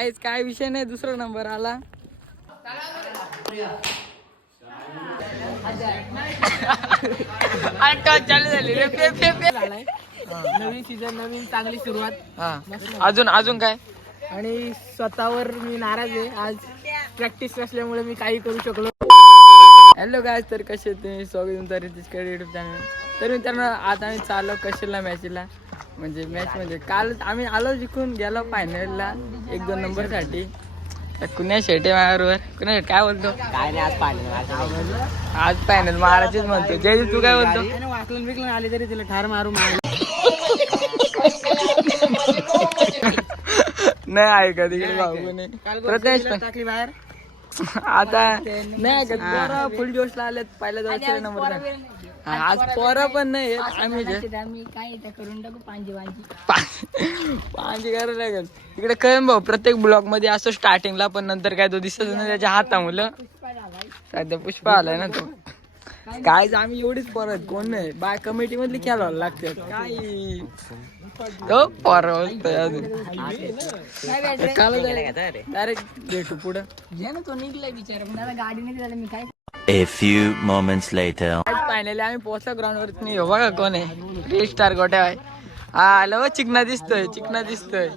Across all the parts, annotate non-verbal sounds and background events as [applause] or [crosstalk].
काहीच काय विषय नाही दुसरा नंबर आला. [laughs] नवीन सीझन नवीन चांगली सुरुवात. अजून अजून काय? आणि स्वतःवर मी नाराज आहे. आज प्रॅक्टिस नसल्यामुळे मी काही करू शकलो हॅलो काय तर कसे तुम्ही? स्वागत तुमचं रितिशकडे युट्यूब चॅनल तर मित्रांनो आता आम्ही चाललो कशाला मॅचला म्हणजे मॅच मध्ये. काल आम्ही आलो जिंकून गेलो फायनलला एक दोन नंबरसाठी तर कुण्या शेटे माझ्याबरोबर? कुण्या शेट काय बोलतो? काय नाही आज पाहिलं आज फायनल महाराजच म्हणतो जय तू काय बोलतो? वाकलन बिकलन आले तरी तिला ठार मारू मार नाही ऐकत इकडे भाऊ प्रत्येक टाकली बाहेर. आता नाही ऐकत. फुल जोशला आलेत. पहिल्या दोनशे नंबर आज पोरं पण नाही आहेत, आम्ही जे. आम्ही काय इथं करून टाकू? पांजी वांजी. पाणी करायला लागेल इकडे कळण भाऊ प्रत्येक ब्लॉकमध्ये असतो स्टार्टिंगला पण नंतर काय तो दिसत नाही त्याच्या हातामुळं सध्या पुष्पा आलाय ना तो. काय आम्ही एवढीच पोरं आहेत कोण नाही. बाय कमिटी मधली खेळायला लागते. काय? तो पोरं बोलतोय अजून डायरेक्ट भेटू पुढं. जे ना तो निघलाय बिचारा. पण आता गाडी नाही झालं मी काय A few moments later. Finally आम्ही पोहोचलो ग्राउंड वरती. नाही हो बघा कोण आहे. थ्री स्टार गोट्या आहे हा आलो चिकना दिसतोय चिकना दिसतोय.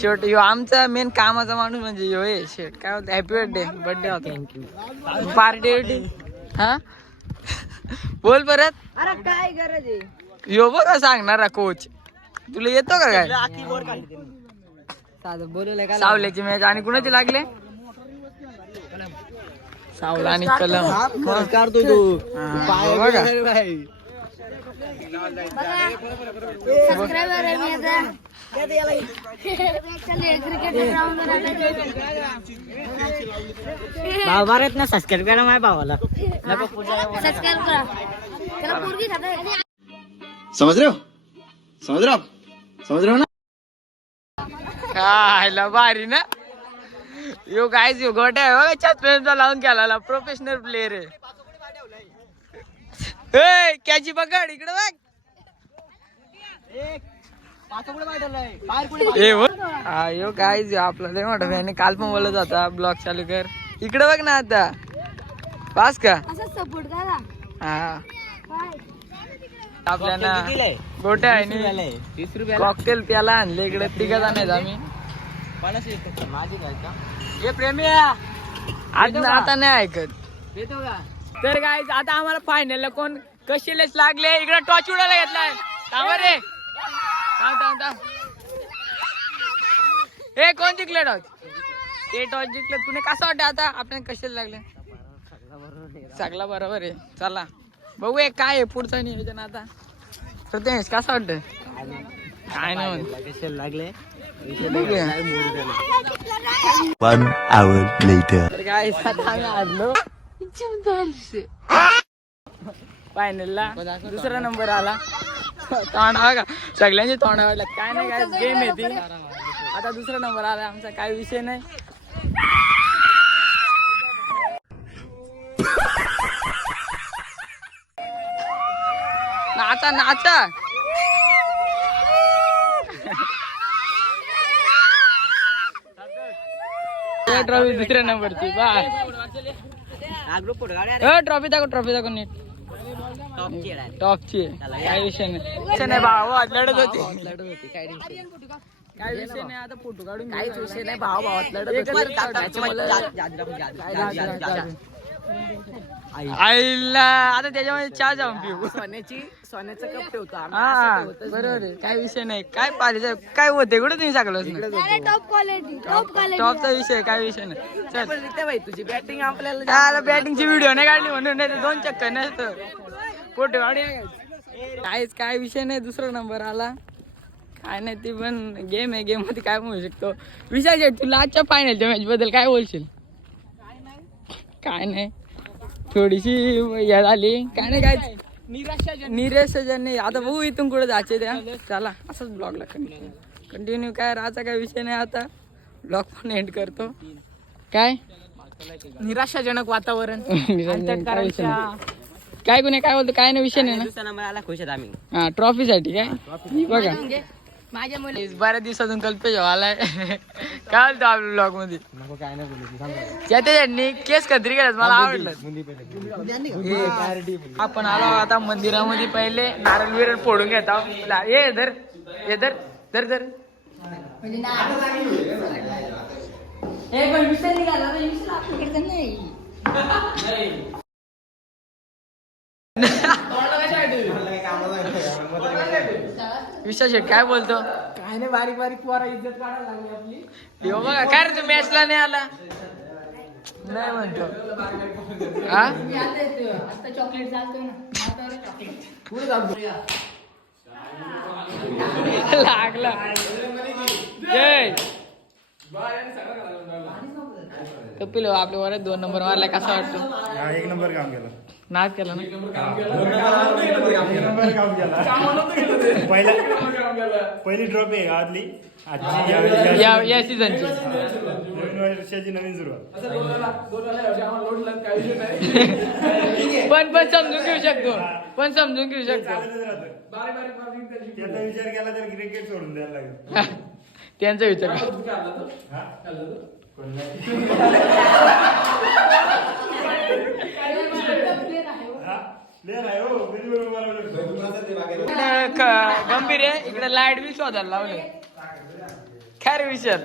शेवट ह्यो आमचा मेन कामाचा माणूस म्हणजे ह्यो आहे शेट काय होतं? हॅपी बर्थडे बर्थडे होता. पार्टी हा? बोल परत. अरे काय गरज आहे? ह्यो बघा सांगणारा कोच तुला येतो का काय? साधं बोलवलंय का सावल्याची मॅच आणि कुणाची लागले? सावला आणि कलम. काढतो तू. हा, बघा. सबस्क्रायबर आहे मी आता क्रिकेट ग्राउंड भाव भारत ना सबस्क्राईब करा. माझ्या भावाला सबस्क्राईब करा त्याला पोरगी खाता समझ रहे हो? समझ रहे हो? आप समझ रहे हो ना? भारी ना. यो काय यो गोट्या छात लावून केला प्रोफेशनल प्लेअर आहे. ए, कॅची पकड इकडे बघ. ए यो काय आपला लय मोठा काल पण बोलत होता ब्लॉग चालू कर. इकडे बघ ना आता. पास का? सपोर्ट करा. हा. आपल्याला गोट्या आहे? नी. तीस रुपया कॉकटेल प्याला आणले इकडे. तिघ जाणार आम्ही. माझी काय का हे प्रेमी आज आता नाही ऐकत. देतो का? तर काय आता आम्हाला फायनल कोण कशीलेच लागले? इकडे टॉच उडायला घेतलाय. थांबा रे. थांब थांब थांब. हे कोण जिंकले टॉच ते टॉच जिंकले. तुने कसं वाटतं आता? आपल्याला कशाला लागले? सगळा बरोबर आहे. चला. बघू एक काय आहे पुढचं नियोजन आता. प्रथमेश कसं वाटतं काय नाही लागले One hour later. तर काय आता आम्ही आलो. फायनलला दुसरा नंबर आला. तोंड बघा सगळ्यांचे तोंड वाढलं काय नाही काय गेम आहे ती. आता दुसरा नंबर आला आमचा काय विषय नाही. नाचा नाचा. [laughs] ट्रॉफी दुसऱ्या नंबरची बाय. ट्रॉफी दाखव ट्रॉफी दाखव नीट. टॉपची आहे. काय विषय नाही. भाऊ लढत होती. लढत होती. काय विषय नाही. आता फोटो काढून काहीच विषय नाही भाऊ भावात लढत होती. आईला. आता त्याच्यामध्ये चहा जाऊन पिऊ. सोन्याची सोन्याचा कप ठेवतो आम्ही. हा बरोबर आहे. काय विषय नाही. काय पाहिजे? काय होते कुठे तुम्ही सांगलं टॉप क्वालिटी टॉप क्वालिटी टॉपचा विषय काय विषय नाही. चल. पण रित्या भाई तुझी बॅटिंग आपल्याला त्याला बॅटिंगची व्हिडिओ नाही काढली म्हणून नाही तर दोन चक्कर नसतं. फोटो काढूया काहीच काय विषय नाही. दुसरा नंबर आला. काय नाही ती पण गेम आहे. गेममध्ये काय म्हणू शकतो? विषय शेट तुला आजच्या फायनलच्या मॅच बद्दल काय बोलशील? काय नाही. थोडीशी हे झाली. काय नाही काय? निराशाजन नाही आता बघू इथून कुठे जायचे त्या चला असंच ब्लॉगला कंटिन्यू कंटिन्यू काय राहायचा काय विषय नाही आता. ब्लॉग पण एंड करतो. काय? निराशाजनक वातावरण. [laughs] काय विषय नाही. काय कोणी काय बोलतो काय नाही विषय नाही ना? दुसरा नंबर आला खुश आहेत आम्ही. हा ट्रॉफी साठी काय? बघा. माझ्या मुली बऱ्याच दिवसातून कल्पेश आलाय. काय बोलतो आपल्या ब्लॉगमध्ये? त्यांनी केस कत्री केल्यात मला आवडलं. आपण आलो आता मंदिरामध्ये पहिले. नारळ बिरळ फोडून घेता ये धर ये धर धर धर. हे पण विषय निघाला तर विषय आपल्याकडे नाही. [laughs] शेट काय बोलतो? काय नाही बारीक बारीक पोरा इज्जत काढायला लागली आपली. यो बघा काय रे तू मॅचला नाही आला? नाही म्हणतो. हा आता चॉकलेट चालतोय ना. लागला. जय. कपिल आपल्या वर दोन नंबर मारला कसा वाटतो? हा एक नंबर काम केलं. नाच केला ना? पहिला पहिली ट्रॉफी आहे गावातली आजची यावेळी या या सीझनची नवीन वर्षाची नवीन सुरुवात. [laughs] पण पण समजून घेऊ शकतो. पण समजून घेऊ शकतो. चालतच राहतं. त्याचा. विचार केला तर क्रिकेट सोडून द्यायला लागेल. [laughs] त्यांचा विचार. हा [laughs] आहे हो कधी बरोबर मला ओळखतो. इकडे क- गंभीर आहे? इकडे लाइट बी शोधायला लावले. काय रे विचार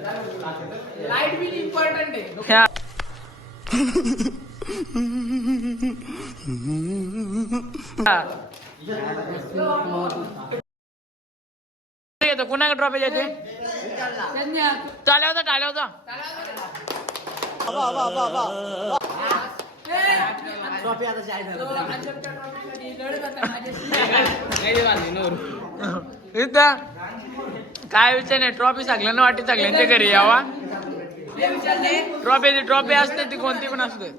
लाइट बिल इम्पॉर्टंट आहे. हा. येतो कुणाकडे ट्रॉफी येते टाल्या होता टाल्या होता [laughs] इथं काय विचार नाही ट्रॉफी सगळ्यांना वाटते सगळ्यांच्या घरी यावा. ट्रॉफी ट्रॉफी असते ती कोणती पण असते.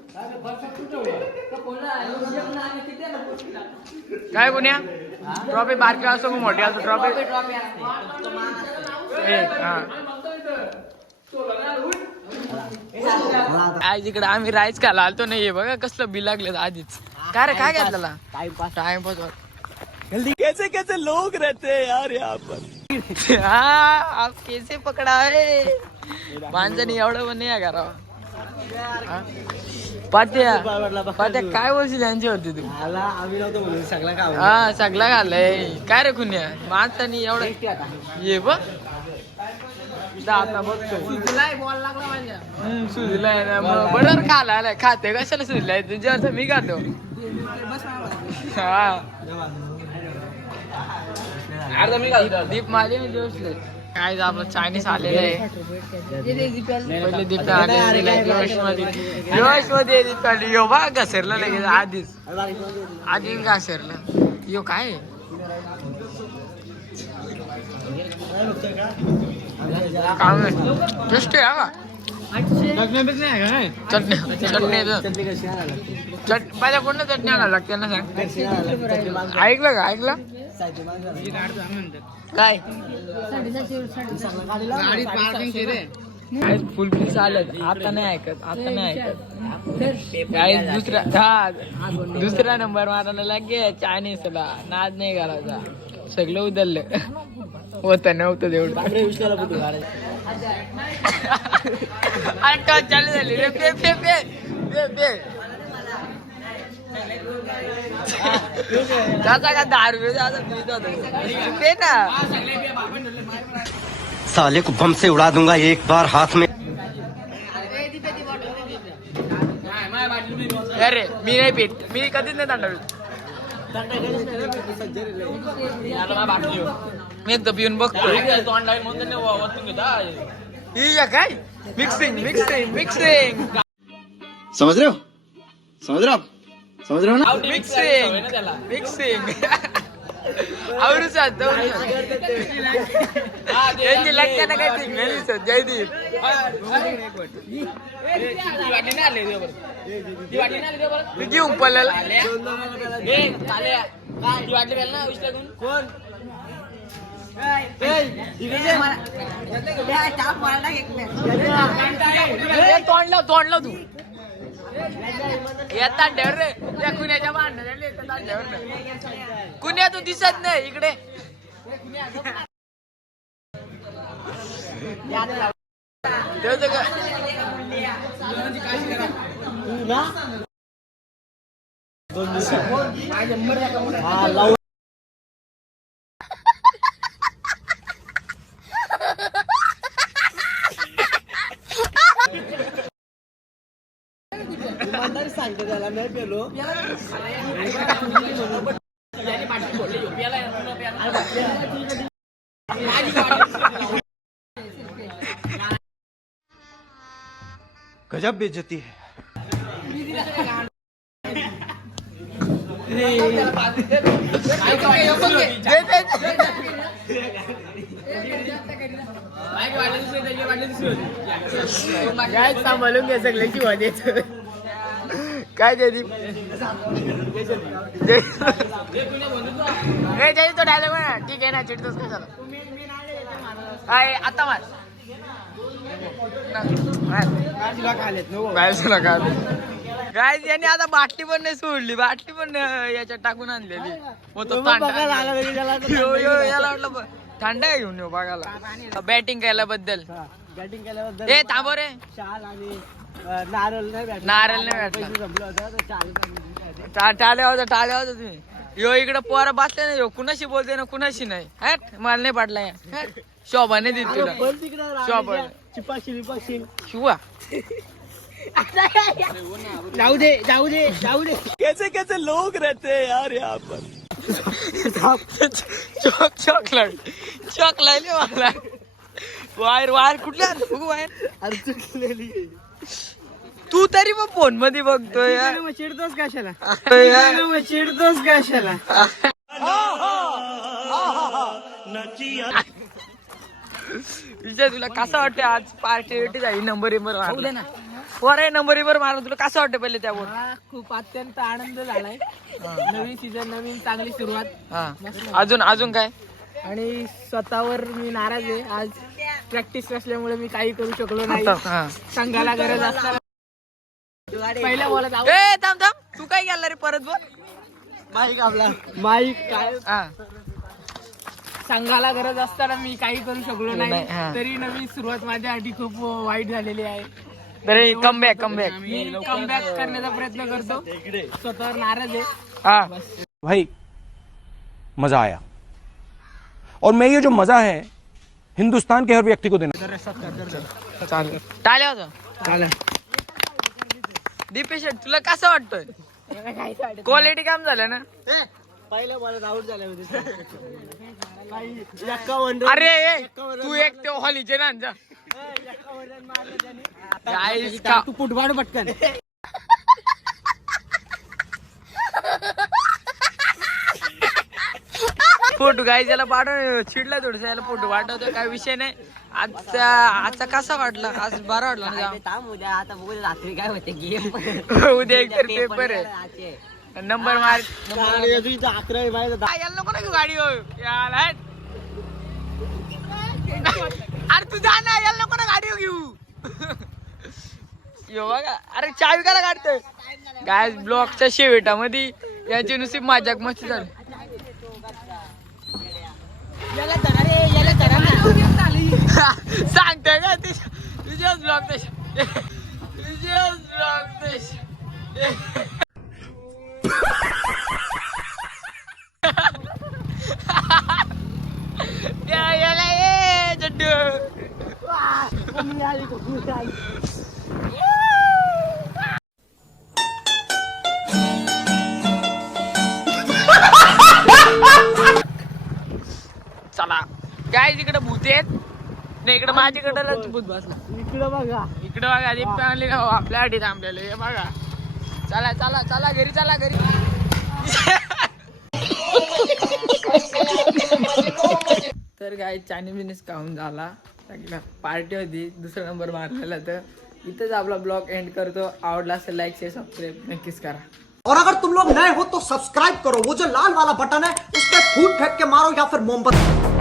काय गुन्ह्या? ट्रॉफी बारकी असो का मोठी असो ट्रॉफी आज इकडे आम्ही राईस खायला आलतो नाहीये बघा कसलं बिल लागलं आधीच. काय रे काय घेतलेला? टाइमपास कैसे कैसे लोग रहते हैं यार यहाँ पर हाँ आप कैसे पकड़ा है? माणसाने एवढं पण नाही करावं हा? पाट्या पाट्या काय बोलशील यांची होती तू? हा सगळा घालय काय रे कुण्या माणसानी एवढं ये बघ. इथं आता बघतो सुजलाय बॉल लागला माझ्या. हम्म, सुजलाय ना मग बरोबर खाला आलाय. खाते कशाला सुजलाय? तुझ्यावर मी खातो. हा. दीप माझे मी जोशले काय जा आपलं चायनीज आलेलं आहे. पहिले दीप आलेलं आहे जोशमध्ये जोशमध्ये दीप आली यो बा घसरलं लगेच आधीच. आधी घसरलं. यो काय? आहे? काय टेस्ट आहे हा चटणी चटणी चट पहिल्या कोणत्या चटणी आणायला लागते ना सांग? ऐकलं का ऐकलं? काय? काय फुल पीस आलं आता नाही ऐकत आता नाही ऐकत. काय दुसरा हा दुसरा नंबर मारायला लागे चायनीजला. नाद नाही करायचा सगळं उदललं होतं नव्हतं तेवढं अरे टॉस चालू झाली. रे पे पे पे पे पे त्याचा का दहा रुपये जाता पित होता पे ना. साले को बम से उड़ा दूंगा एक बार हाथ में। अरे मी नाही पीत. मी कधीच नाही तांडवत. मी एकदा पिऊन बघतो ही या काय मिक्सिंग मिक्सिंग मिक्सिंग समझ रहे हो समझ रहे हो आप समझ रहे हो ना मिक्सिंग मिक्सिंग आवडूच यांची लग्न काय सिंगल दिसत जयदीप मी घेऊन पडलेला तोंडला तोंडला तू या तांड्यावर रे. त्या कुण्याच्या भांडण कुण्या तू दिसत नाही इकडे. ठेवतो का गजब बेइज्जती है काय सांभाळून घ्या सगळ्याची वाजेत काय जयदीप हे जयदीप तो डायलॉग ना. ठीक आहे ना चिडतोस काय झालं? काय आता मार काय यांनी आता बाटली पण नाही सोडली. बाटली पण याच्यात टाकून आणलेली. मग तो थंड. याला वाटलं थंड आहे घेऊन येऊ बघायला. बॅटिंग करायला बद्दल बॅटिंग केल्याबद्दल ए थांबव रे शाल आणि नारळ नाही भेटला. नारळ नाही भेटला. पैसे संपले होते, तर शाल पण दिली. टा- टाळे होता टाळे होता तुम्ही यो इकडे पोरं बसले ना यो कुणाशी बोलते ना कुणाशी नाही हट मला नाही पाडला या हट. शोभाने देत तुला बोल तिकडं शॉप राहण्याच्या चिपाशी लिपाशी. शिवा जाऊ दे जाऊ दे जाऊ दे चॉक चॉकलेट चॉकलेट मला वायर वायर कुठल्या? आणली? बघू वायर अरे चुकलेली तू तरी मग फोनमध्ये बघतोय आहे मग चिडतोस कशाला. आहे मग चिडतोस कशाला? विजय तुला कसं वाटतं आज पार्टी जाईल नंबर इबर मारला. ना. पोरे नंबर इबर मारला. तुला कसं वाटतं पहिले त्यावर मला खूप अत्यंत आनंद झालाय. नवीन सीझन नवीन चांगली सुरुवात. हा. अजून अजून काय? आणि स्वतःवर मी नाराज आहे. आज प्रॅक्टिस नसल्यामुळे मी काही करू शकलो नाही. संघाला गरज असताना. पहिल्या बॉलात थांब थांब. तू काय गेला रे परत बोल? माईक आपला माईक काय? संघाला गरज असताना मी काही करू शकलो नाही, तरी नवीन सुरुवात माझ्यासाठी खूप वाईट झालेली आहे. तरी कम बॅक कम बॅक मी कमबॅक करण्याचा प्रयत्न करतो. स्वतःवर नाराज आहे. भाई मजा आया. और मैं ये जो मजा है हिंदुस्तान के हर व्यक्ति को देना। दीपेश तुला कसं वाटतंय? क्वालिटी काम झालं ना? अरे तू एक ते हॉलीचे ना जा. मारले. एक्कावन्न run मारले त्याने. Guys, का- तू फुटबाड पटकन फोटो काय याला पाठव चिडला थोडस याला फोटो पाठवतो काय विषय नाही. आजचा आजचा कसा वाटला? आज बरा वाटला ना थांब उद्या आता बघू रात्री काय होते गेम? [laughs] उद्या एक तर पेपर आहे. नंबर मार. अकरा याला नको ना घेऊ गाडी हो. अरे तू जा ना याला नको ना गाडी घेऊ. [laughs] यो बघा. अरे चावी काला काढतोय. काय ब्लॉकच्या शेवेटामध्ये याची नुसती माझ्याक मस्ती झाली. [laughs] सांगतोय का तुझ्याच ब्लॉक तशी तुझ्याच ब्लॉक तशी याला ए चड्डू माझ्याकडे भूत बसला. इकडं बघा. इकडे बघा दीप आणली ना आपल्या आठी थांबलेलं हे बघा. चला चला चला घरी चला घरी. तर काय चायनीज बिनीज खाऊन झाला. पार्टी होती दुसरा नंबर मारलेला तर. इथंच आपला ब्लॉग एंड करतो. आवडला असेल लाईक शेअर सबस्क्राईब नक्कीच करा. और अगर तुम लोग नए हो तो सब्सक्राइब करो। वो जो लाल वाला बटन है उस पर फूट फेंक के मारो या फिर मोमबत्ती